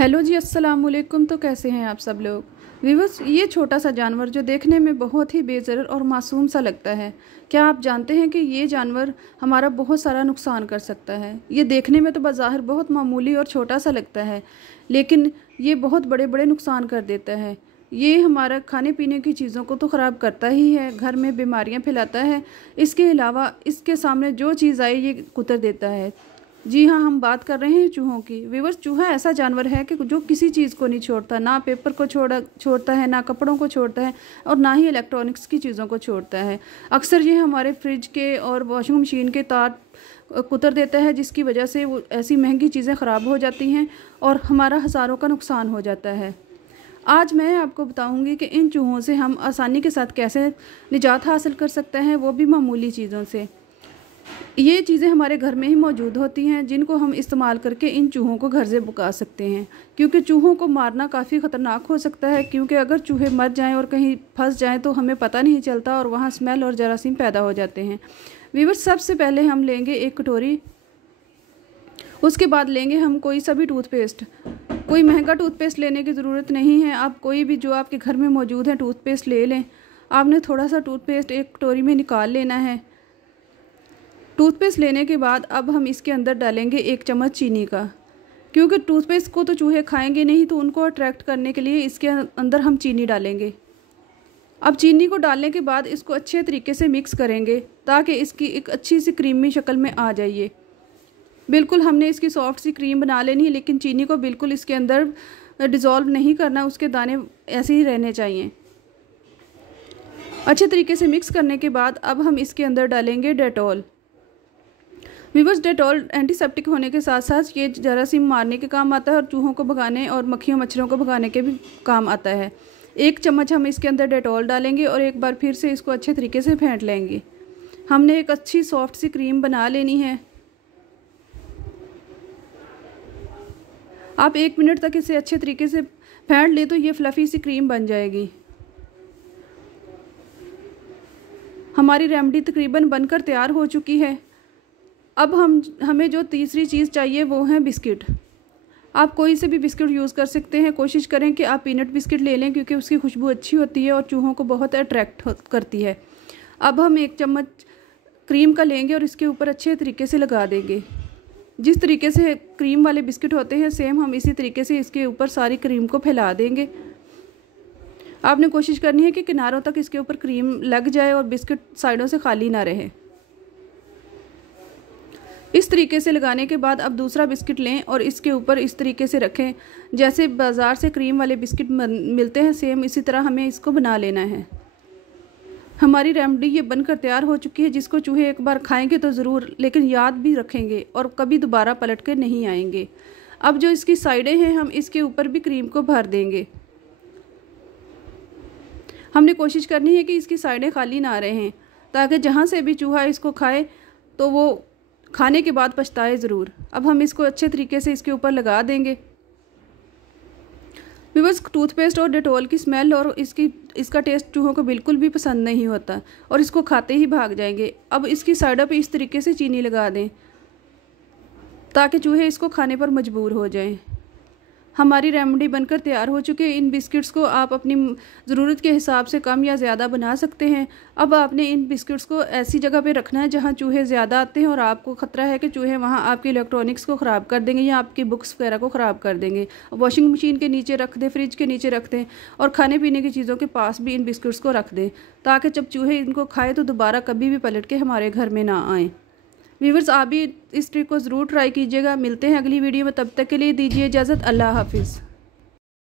Hello जी, अस्सलाम वालेकुम। तो कैसे हैं आप सब लोग व्यूअर्स। ये छोटा सा जानवर जो देखने में बहुत ही बेज़र और मासूम सा लगता है, क्या आप जानते हैं कि ये जानवर हमारा बहुत सारा नुकसान कर सकता है। ये देखने में तो बज़ाहिर बहुत मामूली और छोटा सा लगता है, लेकिन ये बहुत बड़े बड़े नुकसान कर देता है। ये हमारा खाने पीने की चीज़ों को तो ख़राब करता ही है, घर में बीमारियां फैलाता है। इसके अलावा इसके सामने जो चीज़ आए ये कुतर देता है। जी हाँ, हम बात कर रहे हैं चूहों की। व्यूअर्स, चूहा ऐसा जानवर है कि जो किसी चीज़ को नहीं छोड़ता, ना पेपर को छोड़ता है, ना कपड़ों को छोड़ता है, और ना ही इलेक्ट्रॉनिक्स की चीज़ों को छोड़ता है। अक्सर ये हमारे फ्रिज के और वॉशिंग मशीन के तार कुतर देता है, जिसकी वजह से वो ऐसी महंगी चीज़ें ख़राब हो जाती हैं और हमारा हज़ारों का नुकसान हो जाता है। आज मैं आपको बताऊंगी कि इन चूहों से हम आसानी के साथ कैसे निजात हासिल कर सकते हैं, वो भी मामूली चीज़ों से। ये चीज़ें हमारे घर में ही मौजूद होती हैं, जिनको हम इस्तेमाल करके इन चूहों को घर से भगा सकते हैं। क्योंकि चूहों को मारना काफ़ी ख़तरनाक हो सकता है, क्योंकि अगर चूहे मर जाएं और कहीं फंस जाएं तो हमें पता नहीं चलता और वहाँ स्मेल और जरासीम पैदा हो जाते हैं। व्यूअर्स, सबसे पहले हम लेंगे एक कटोरी। उसके बाद लेंगे हम कोई सा भी टूथपेस्ट। कोई महंगा टूथपेस्ट लेने की ज़रूरत नहीं है, आप कोई भी जो आपके घर में मौजूद है टूथपेस्ट ले लें। आपने थोड़ा सा टूथपेस्ट एक कटोरी में निकाल लेना है। टूथपेस्ट लेने के बाद अब हम इसके अंदर डालेंगे 1 चम्मच चीनी का। क्योंकि टूथपेस्ट को तो चूहे खाएंगे नहीं, तो उनको अट्रैक्ट करने के लिए इसके अंदर हम चीनी डालेंगे। अब चीनी को डालने के बाद इसको अच्छे तरीके से मिक्स करेंगे, ताकि इसकी एक अच्छी सी क्रीमी शक्ल में आ जाइए। बिल्कुल हमने इसकी सॉफ्ट सी क्रीम बना लेनी है, लेकिन चीनी को बिल्कुल इसके अंदर डिज़ोल्व नहीं करना, उसके दाने ऐसे ही रहने चाहिए। अच्छे तरीके से मिक्स करने के बाद अब हम इसके अंदर डालेंगे डेटॉल। व्यूअर्स, डेटॉल एंटीसेप्टिक होने के साथ साथ ये जरासीम मारने के काम आता है और चूहों को भगाने और मक्खियों मच्छरों को भगाने के भी काम आता है। 1 चम्मच हम इसके अंदर डेटॉल डालेंगे और एक बार फिर से इसको अच्छे तरीके से फेंट लेंगे। हमने एक अच्छी सॉफ्ट सी क्रीम बना लेनी है। आप 1 मिनट तक इसे अच्छे तरीके से फेंट ले तो ये फ्लफ़ी सी क्रीम बन जाएगी। हमारी रेमेडी तकरीबन बनकर तैयार हो चुकी है। अब हमें जो तीसरी चीज़ चाहिए वो है बिस्किट। आप कोई से भी बिस्किट यूज़ कर सकते हैं। कोशिश करें कि आप पीनट बिस्किट ले लें, क्योंकि उसकी खुशबू अच्छी होती है और चूहों को बहुत अट्रैक्ट करती है। अब हम 1 चम्मच क्रीम का लेंगे और इसके ऊपर अच्छे तरीके से लगा देंगे। जिस तरीके से क्रीम वाले बिस्किट होते हैं, सेम हम इसी तरीके से इसके ऊपर सारी क्रीम को फैला देंगे। आपने कोशिश करनी है कि किनारों तक इसके ऊपर क्रीम लग जाए और बिस्किट साइडों से खाली ना रहे। इस तरीके से लगाने के बाद अब दूसरा बिस्किट लें और इसके ऊपर इस तरीके से रखें, जैसे बाज़ार से क्रीम वाले बिस्किट मिलते हैं, सेम इसी तरह हमें इसको बना लेना है। हमारी रेमेडी ये बनकर तैयार हो चुकी है, जिसको चूहे एक बार खाएंगे तो ज़रूर, लेकिन याद भी रखेंगे और कभी दोबारा पलट कर नहीं आएंगे। अब जो इसकी साइडें हैं, हम इसके ऊपर भी क्रीम को भर देंगे। हमने कोशिश करनी है कि इसकी साइडें खाली ना रहें, ताकि जहाँ से भी चूहा इसको खाए तो वो खाने के बाद पछताए ज़रूर। अब हम इसको अच्छे तरीके से इसके ऊपर लगा देंगे। व्यूअर्स, टूथपेस्ट और डेटॉल की स्मेल और इसका टेस्ट चूहों को बिल्कुल भी पसंद नहीं होता और इसको खाते ही भाग जाएंगे। अब इसकी साइडों पे इस तरीके से चीनी लगा दें, ताकि चूहे इसको खाने पर मजबूर हो जाएं। हमारी रेमेडी बनकर तैयार हो चुकी है। इन बिस्किट्स को आप अपनी ज़रूरत के हिसाब से कम या ज़्यादा बना सकते हैं। अब आपने इन बिस्किट्स को ऐसी जगह पे रखना है जहाँ चूहे ज़्यादा आते हैं और आपको ख़तरा है कि चूहे वहाँ आपकी इलेक्ट्रॉनिक्स को ख़राब कर देंगे या आपकी बुक्स वगैरह को ख़राब कर देंगे। वॉशिंग मशीन के नीचे रख दें, फ्रिज के नीचे रख दें और खाने पीने की चीज़ों के पास भी इन बिस्किट्स को रख दें, ताकि जब चूहे इनको खाए तो दोबारा कभी भी पलट के हमारे घर में ना आएँ। व्यूअर्स, आप भी इस ट्रिक को ज़रूर ट्राई कीजिएगा। मिलते हैं अगली वीडियो में, तब तक के लिए दीजिए इजाज़त। अल्लाह हाफिज़।